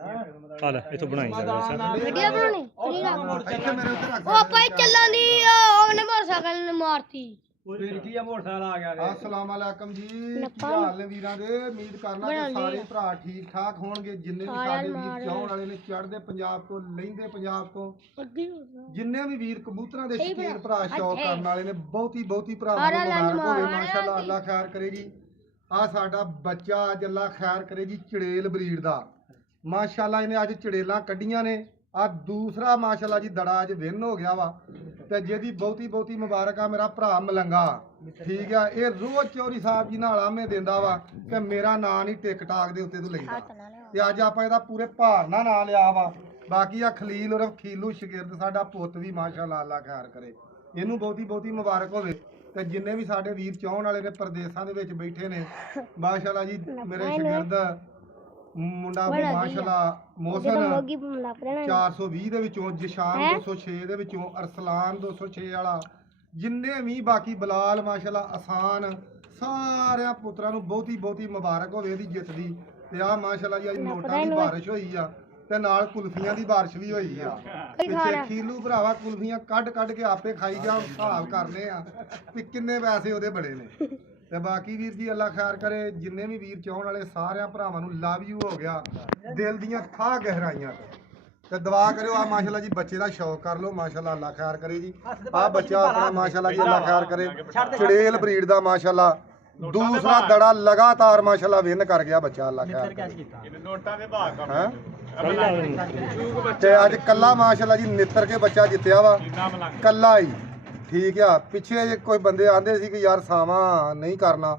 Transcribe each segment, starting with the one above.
ਆ ਲੈ ਇਥੋਂ ਬਣਾਈ ਜਾ ਵੀਡੀਓ ਬਣਾਉਣੀ ਉਹ ਆਪਾਂ ਚੱਲਾਂ ਦੀ ਉਹਨੇ ਮੋਟਰਸਾਈਕਲ ਮਾਰਤੀ ਫਿਰ ਕੀ ਆ ਮੋਟਰਸਾਈਕਲ ਆ ਗਿਆ अस्सलाम वालेकुम जी ਕੀ ਹਾਲ ਨੇ ਵੀਰਾਂ ਦੇ ਉਮੀਦ ਕਰਨਾ ਕਿ ਸਾਰੇ ਭਰਾ ਠੀਕ ਠਾਕ ਹੋਣਗੇ ਜਿੰਨੇ ਵੀ ਸਾਡੇ ਵੀਰ ਚਾਹਣ ਵਾਲੇ ਨੇ ਚੜ੍ਹਦੇ ਪੰਜਾਬ ਤੋਂ ਲਹਿੰਦੇ ਪੰਜਾਬ ਤੋਂ ਜਿੰਨੇ ਵੀ ਵੀਰ ਕਬੂਤਰਾਂ ਦੇ ਸ਼ੌਕੀਨ ਭਰਾ ਸ਼ੌਕ ਕਰਨ ਵਾਲੇ ਨੇ ਬਹੁਤੀ ਭਰਾਵਾਂ ਨੂੰ ਮੁਬਾਰਕ ਹੋਵੇ ਮਾਸ਼ਾਅੱਲਾ ਅੱਲਾ ਖੈਰ ਕਰੇ ਜੀ ਆ ਸਾਡਾ ਬੱਚਾ ਅੱਜ ਅੱਲਾ ਖੈਰ ਕਰੇ ਜੀ ਚੜੇਲ ਬਰੀਡ ਦਾ ਮਾਸ਼ਾਅੱਲਾ ਇਹਨੇ ਅੱਜ ਚੜੇਲਾਂ ਕੱਢੀਆਂ ਨੇ ਆ ਦੂਸਰਾ ਮਾਸ਼ਾਅੱਲਾ ਜੀ ਦੜਾ ਅੱਜ ਵਿਨ ਹੋ ਗਿਆ ਵਾ ਤੇ ਜਿਹਦੀ ਬਹੁਤੀ ਮੁਬਾਰਕ ਆ ਮੇਰਾ ਭਰਾ ਮਲੰਗਾ ਠੀਕ ਆ ਇਹ ਰੋਜ਼ ਚੌਧਰੀ ਸਾਹਿਬ ਜੀ ਨਾਲ ਆਮੇ ਦਿੰਦਾ ਵਾ ਕਿ ਮੇਰਾ ਨਾਂ ਨਹੀਂ ਟਿਕਟਾਕ ਦੇ ਉੱਤੇ ਤੂੰ ਲੈਂਦਾ ਤੇ ਅੱਜ ਆਪਾਂ ਇਹਦਾ ਪੂਰੇ ਭਾਰ ਨਾਲ ਨਾਂ ਲਿਆ ਵਾ ਬਾਕੀ ਆ ਖਲੀਲ ਉਰਫ ਖੀਲੂ ਸ਼ਗਿਰਦ ਸਾਡਾ ਪੁੱਤ ਵੀ ਮਾਸ਼ਾਅੱਲਾ ਅੱਲਾ ਖੈਰ ਕਰੇ ਇਹਨੂੰ ਬਹੁਤੀ ਮੁਬਾਰਕ ਹੋਵੇ ਤੇ ਜਿੰਨੇ ਵੀ ਸਾਡੇ ਵੀਰ ਚਾਹਣ ਵਾਲੇ ਨੇ ਪ੍ਰਦੇਸ਼ਾਂ ਦੇ ਵਿੱਚ ਬੈਠੇ ਨੇ ਮਾਸ਼ਾਅੱਲਾ ਜੀ ਮੇਰੇ ਸ਼ਗਿਰਦ ਮੁੰਡਾ ਮਾਸ਼ਾਅੱਲਾ ਮੋਹਸਨ 420 ਦੇ ਵਿੱਚੋਂ ਜਸ਼ਾਨ 206 ਦੇ ਵਿੱਚੋਂ ਅਰਸਲਾਨ 206 ਵਾਲਾ ਜਿੰਨੇ ਵੀ ਬਾਕੀ ਬਲਾਲ ਮਾਸ਼ਾਅੱਲਾ ਆਸਾਨ ਸਾਰਿਆਂ ਪੁੱਤਰਾਂ ਨੂੰ ਬਹੁਤੀ ਮੁਬਾਰਕ ਹੋਵੇ ਇਹਦੀ ਜਿੱਤ ਦੀ ਤੇ ਆ ਮਾਸ਼ਾਅੱਲਾ ਜੀ ਅੱਜ ਨੋਟਾਂ ਦੀ ਬਾਰਿਸ਼ ਹੋਈ ਆ ਤੇ ਨਾਲ ਕੁਲਫੀਆਂ ਦੀ ਬਾਰਿਸ਼ ਵੀ ਹੋਈ ਆ ਪਿੱਛੇ ਖੀਲੂ ਭਰਾਵਾ ਕੁਲਫੀਆਂ ਕੱਢ ਕੇ ਆਪੇ ਖਾਈ ਜਾ ਹਿਸਾਬ ਕਰਨੇ ਆ ਵੀ ਕਿੰਨੇ ਪੈਸੇ ਉਹਦੇ ਬੜੇ ਨੇ ਤੇ ਬਾਕੀ ਵੀਰ ਜੀ ਅੱਲਾ ਖੈਰ ਕਰੇ ਜਿੰਨੇ ਵੀ ਵੀਰ ਚਾਹਣ ਵਾਲੇ ਸਾਰਿਆਂ ਭਰਾਵਾਂ ਨੂੰ ਲਵ ਯੂ ਹੋ ਗਿਆ ਦਿਲ ਦੀਆਂ ਥਾਂ ਗਹਿਰਾਈਆਂ ਤੇ ਦੁਆ ਕਰਿਓ ਆ ਮਾਸ਼ਾਅੱਲਾ ਜੀ ਬੱਚੇ ਦਾ ਸ਼ੌਕ ਕਰ ਲਓ ਮਾਸ਼ਾਅੱਲਾ ਅੱਲਾ ਖੈਰ ਕਰੇ ਜੀ ਆ ਬੱਚਾ ਆਪਣਾ ਮਾਸ਼ਾਅੱਲਾ ਜੀ ਅੱਲਾ ਖੈਰ ਕਰੇ ਚੜੇਲ ਬਰੀਡ ਦਾ ਮਾਸ਼ਾਅੱਲਾ ਦੂਸਰਾ ਦੜਾ ਲਗਾਤਾਰ ਮਾਸ਼ਾਅੱਲਾ ਵਿਨ ਕਰ ਗਿਆ ਬੱਚਾ ਅੱਲਾ ਖੈਰ ਕਰੇ ਨੋਟਾਂ ਦੇ ਭਾਅ ਕਰ ਤੇ ਅੱਜ ਕੱਲਾ ਮਾਸ਼ਾਅੱਲਾ ਜੀ ਨਿੱਤਰ ਕੇ ਬੱਚਾ ਜਿੱਤਿਆ ਵਾ ਕੱਲਾ ਹੀ ਠੀਕ ਆ ਪਿੱਛੇ ਜੇ ਕੋਈ ਬੰਦੇ ਆਂਦੇ ਸੀ ਕਿ ਯਾਰ ਸਾਵਾਂ ਨਹੀਂ ਕਰਨਾ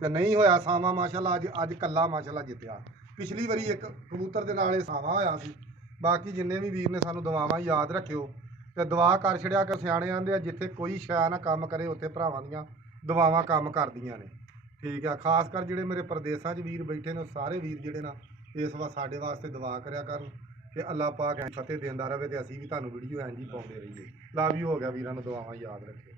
ਤੇ ਨਹੀਂ ਹੋਇਆ ਸਾਵਾਂ ਮਾਸ਼ਾਅੱਲਾ ਅੱਜ ਕੱਲਾ ਮਾਸ਼ਾਅੱਲਾ ਜਿੱਤਿਆ ਪਿਛਲੀ ਵਾਰੀ ਇੱਕ ਕਬੂਤਰ ਦੇ ਨਾਲ ਇਹ ਸਾਵਾਂ ਹੋਇਆ ਸੀ ਬਾਕੀ ਜਿੰਨੇ ਵੀ ਵੀਰ ਨੇ ਸਾਨੂੰ ਦੁਆਵਾਂ ਯਾਦ ਰੱਖਿਓ ਤੇ ਦੁਆ ਕਰ ਛੜਿਆ ਕਿ ਸਿਆਣੇ ਆਂਦੇ ਆ ਜਿੱਥੇ ਕੋਈ ਸ਼ੈ ਨਾ ਕੰਮ ਕਰੇ ਉੱਥੇ ਭਰਾਵਾਂ ਦੀਆਂ ਦੁਆਵਾਂ ਕੰਮ ਕਰਦੀਆਂ ਨੇ ਠੀਕ ਆ ਖਾਸ ਕਰ ਜਿਹੜੇ ਮੇਰੇ ਪ੍ਰਦੇਸ਼ਾਂ 'ਚ ਵੀਰ ਬੈਠੇ ਨੇ ਸਾਰੇ ਵੀਰ ਜਿਹੜੇ ਨਾ ਇਸ ਵਾਰ ਸਾਡੇ ਵਾਸਤੇ ਦੁਆ ਕਰਿਆ ਕਰਨ ਕਿ ਅੱਲਾਹ ਪਾਕ ਫਤਿਹ ਦਿੰਦਾ ਰਹੇ ਤੇ ਅਸੀਂ ਵੀ ਤੁਹਾਨੂੰ ਵੀਡੀਓ ਇੰਝ ਹੀ ਪਾਉਂਦੇ ਰਹੀਏ ਲਵ ਯੂ ਹੋ ਗਿਆ ਵੀਰਾਂ ਨੂੰ ਦੁਆਵਾਂ ਯਾਦ ਰੱਖਿਓ।